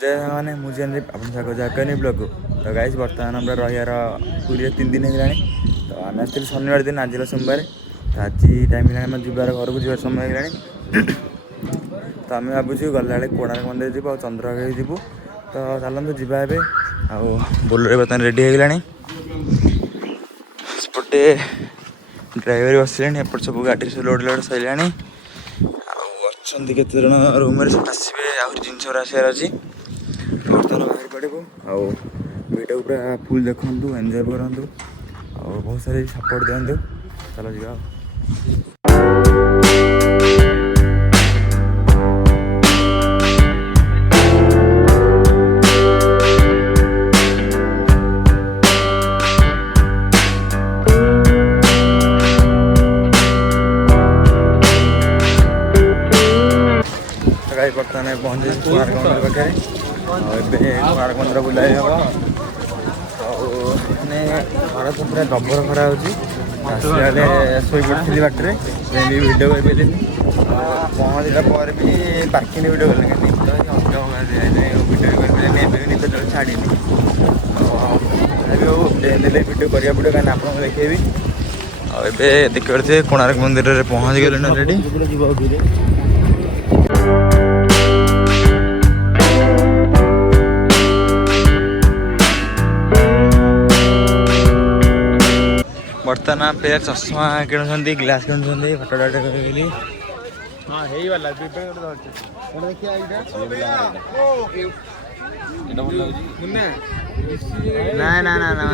जय मैंने मुझे आप जाकनी ब्लॉग तो गाइस बर्तमान हम रहीर पूरी 3 दिन होगा तो आम आसती शनिवार दिन आज सोमवार तो आज टाइम है जीवार घर को जीवार समय है तो आम भावुँ गला कोणार्क मंदिर जीव चंद्रभागा जीवु तो चलते जावा बोलोरे बर्तमान रेडी हो गला सेपटे ड्राइवर बसले एपट सब गाड़ी सब लोड लोड सैला अच्छा केत जन रूम आसवे आहरी जिन आसार अच्छी बर्तमान बाहर पड़ू आईटा पूरा फुल देखु एंजॉय करूँ बहुत सारे सपोर्ट दिखाँ चलो जी बर्तमान पहुँचे कोणार्क मंदिर पाखे कोणार्क मंदिर बुलाई हम मैंने घर तो पूरा जबर खरा होसले शोई पड़ी बाटे भिडियो कर पहुँचला पर भी पार्किंग भिडियो कल भिडियो कर निद छाड़ी भिडियो करा पड़ो कहीं आपको देखेबी देखिए कोणार्क मंदिर में पहुँच गले ऑलरेडी बर्तमान पेयर चश्मा किणुंट ग्लास किणुंट फटोटा ना ना ना ना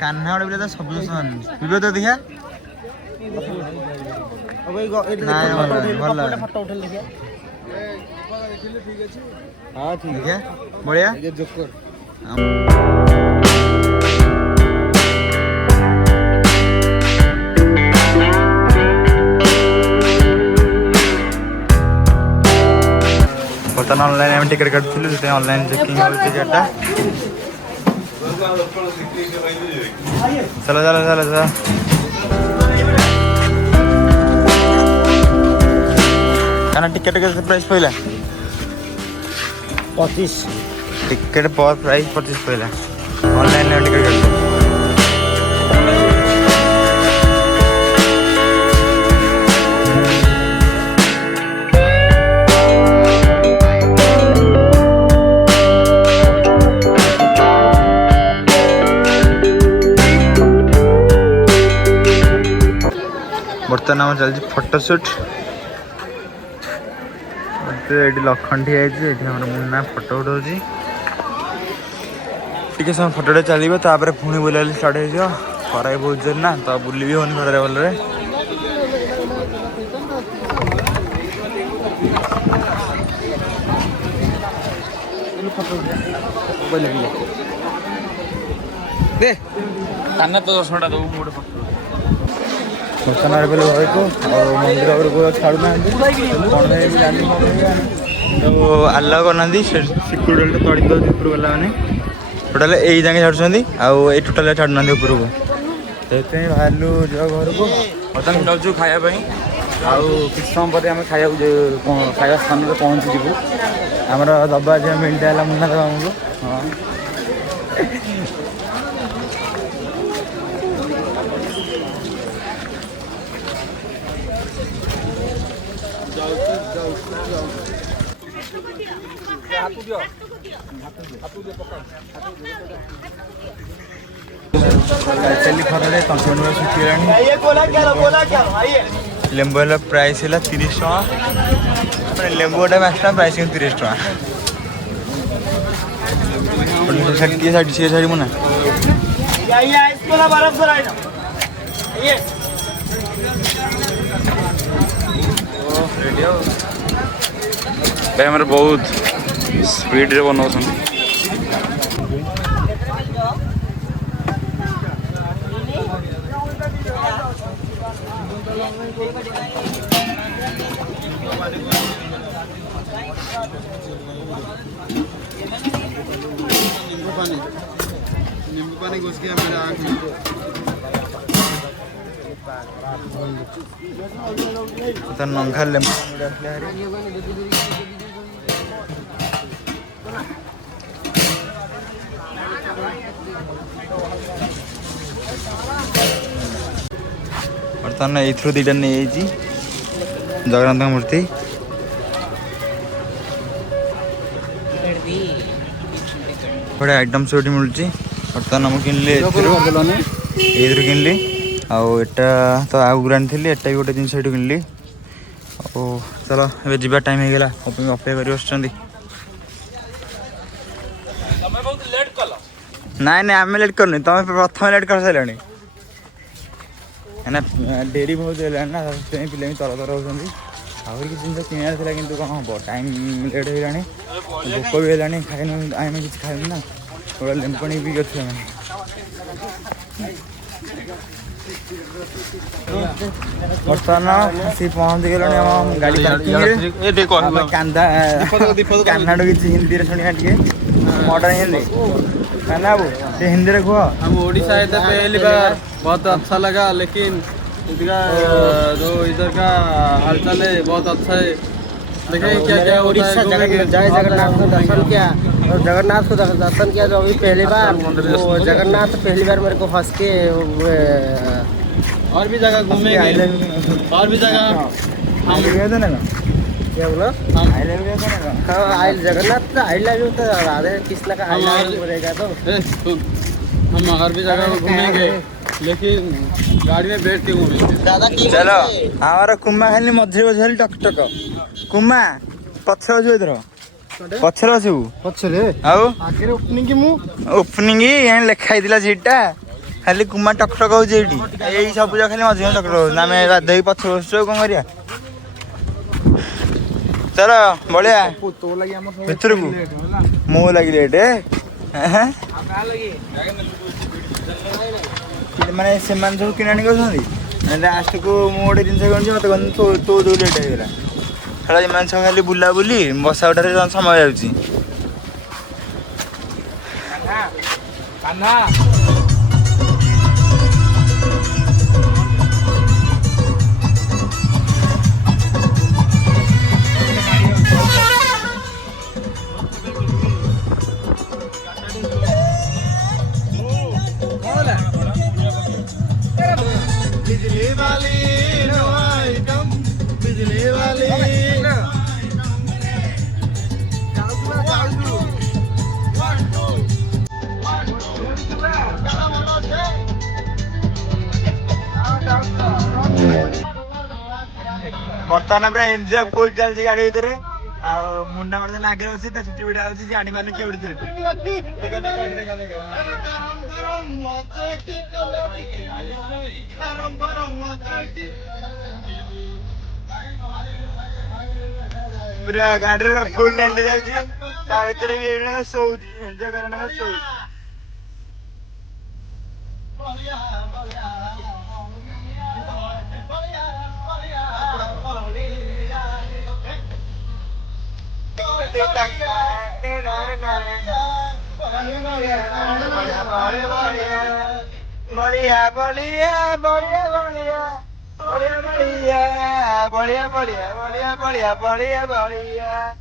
कान्हा गोटे तो सब तो देखिया हाँ ठीक है बढ़िया बर्तमान ऑनलाइन टिकट काटुलु से ऑनलाइन चेकिंग होटा चलो चलो चलो चलो क्या टिकट के प्राइस पहला 25 टिकट पर प्राइस 25 पहला ऑनलाइन टिकट काट बर्तमान चलती फोटोशूट ये लखन ठिया मुन्ना फोटो उठाऊँ टे समय फोटोटे चलो तापर पुणी बुलाली स्टार्ट हो खरा बहुत जोर ना तो बुल भी होनी खरा भलरे दे दर्शनटा दबू गोटे बर्तमान घर को मंदिर को छाड़ूना कौन जानी तो आलाउ करना सिक्यूरीटी तड़ी दौर ऊपर गला मैंने टोटाल यही जाके छाड़ुं आई टोटाल छाड़ुना ऊपर को से बाहर जो घर को बर्तमान जाऊँ खायापी कि समय पर आम खाया स्थान में पहुँची जीवु आमर दबा जो मिलता है मुन्ना दबा आमको हाँ लेम्बू प्राइस है 30 टका लेम्बू गोटे आसला प्राइस 30 टका शाड़ी मुना भाई बहुत स्पीड रे बनाऊँ नींबू पानी घुस गया मेरा आँख में तो नंगा लेम्बू बर्तमान ये दुईटा नहीं जगन्नाथ मूर्ति बड़े आइटम से मिलूँ बर्तमान आम किनली किनली आटा तो आगे आनी थी एटा भी गोटे जिन किनली चलो ए जा टाइम हो गला अपेक्षा कर नाई ना आम लेट करनी तुम प्रथम लेट कर सारे ना डेरी बहुत है ना पिला भी तर तर होती आहरी किसी जिन किनार था कि कौन हम टाइम लेट हो भोक भी है खाए आम किसी खाए ना थोड़ा लेम्बू पानी भी अच्छे बर्तमान आसी पहुँच गल गाड़ी कान्नाडू किसी हिंदी शुणा टे मॉडर्न हिंदी कान्ना बाबू हिंदी में कह हम ओडिशा आए थे पहली बार बहुत अच्छा लगा लेकिन इधर जो इधर का हालचाल है बहुत अच्छा है देखें क्या क्या उड़ीसा जय जगन्नाथ को दर्शन किया और जगन्नाथ को दर्शन किया जो अभी पहली बार वो जगन्नाथ पहली बार मेरे को फंस के और भी जगह घूमेंगे और भी जगह हम गए थे ना क्या बोला हम आई जगन्नाथ आई लव यू तो राधे कृष्ण का आई लव यू रहेगा तो हम और भी जगह घूमेंगे लेकिन गाड़ी में बैठ के घूमेंगे चलो हमारा कुम्मा खाली मझे बजे टक टक कुम्मा पछे बजे इधर पछरे बसबू पछरे आउ आगे ओपनिंग मु ओपनिंग यहाँ लिखाई सीटा खाली कुम्मा टक टक हो सब जगह खाली मझे टक टक आम गाधे पछ बस कौन करिया चलो बढ़िया भर को मो लगी लेट मैंने से सब किना लास्ट को मुझे जिन मत तो जो लेट होगा खेल इन सब खाली बुला बुली बसा उठार समय जाऊँगी बिजली वाली बिजली वाली बर्तमान पूरा एंजॉय फुल चलती गाड़ी भीतर मुंडा मार आगे अच्छी छुट्टी बिटा अच्छी जानी पारे किए पूरा गाड़ी फुल एंजॉय जाती भी एंजॉय करना बढ़िया बढ़िया बढ़िया बढ़िया बढ़िया बढ़िया बढ़िया बढ़िया बढ़िया बढ़िया बढ़िया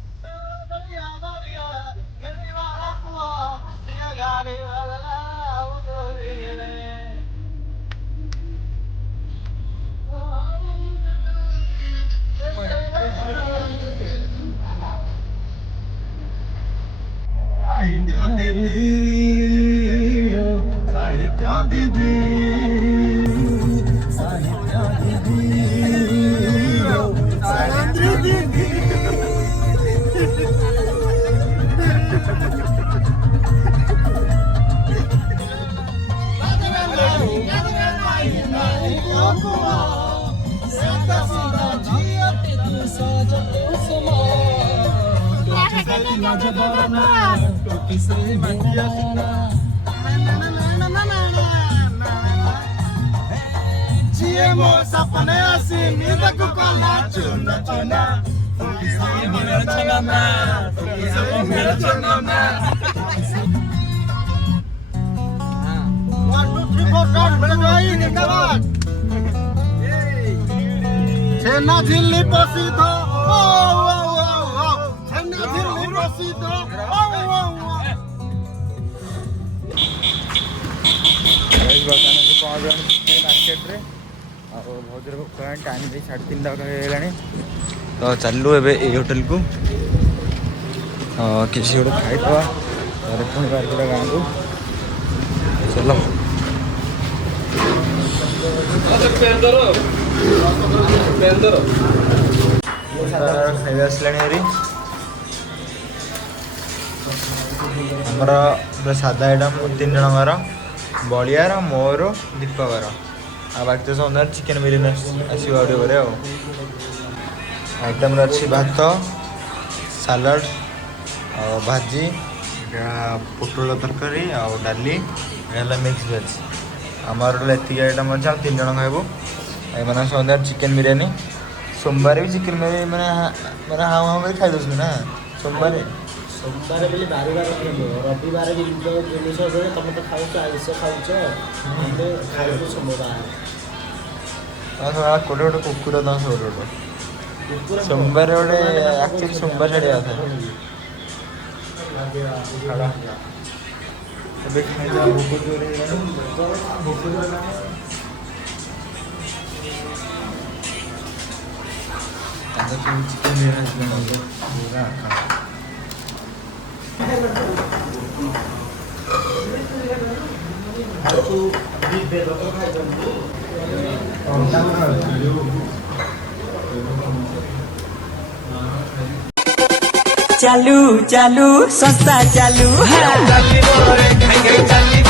सपने आसी नींद को कला चुना चुना मेरा चुना 1 2 3 4 5 मेरा जाई निकाल छेना झिल्ली प्रसिद्ध छेना झिल्ली प्रसिद्ध मार्केट रे बहुत जोर भोक टाइम 3:30 होगा तो चलू ए होटेल को किसी गोटे खाईदवा पुणी बाहर गाँव को चलो खाଇବା ଆସିଲାଣି ହେରି ଆମର ସାଧା ଆଇଟମ୍ 3 ଜଣଙ୍କର ବଳିଆର ମୋର ଦୀପକର ଆଉ ବାକି ତ ସନ୍ଧ୍ୟାରେ ଚିକେନ୍ ବିରିୟାନୀ ଆସିବ ଆଉ ଟିକେ ପରେ ଆଉ ଆଇଟମ୍ରେ ଅଛି ଭାତ ସାଲାଡ଼ ଆଉ ଭାଜି ପୋଟଳ ତରକାରୀ ଆଉ ଡାଲି ହେଲା ମିକ୍ସ ଭେଜ୍ ଆମର ଏତିକି ଆଇଟମ୍ ଅଛି ଆଉ 3 ଜଣ ଖାଇବୁ ଏମାନେ ସନ୍ଧ୍ୟାରେ ଚିକେନ୍ ବିରିୟାନୀ सोमवार भी चिकेन मेरे मैंने मैंने हाँ हाँ मेरे खाई दोस्त ना सोमवार बोली बारबार रविवार भी जिनिस तुम तो खाऊ आयुष खाऊ सोमवार कोटे गोटे कुकुर दाम गोटे गोटे सोमवार गोटे एक्चुअली सोमवार छाड़िया था चिकेन चालू चालू सस्ता चालू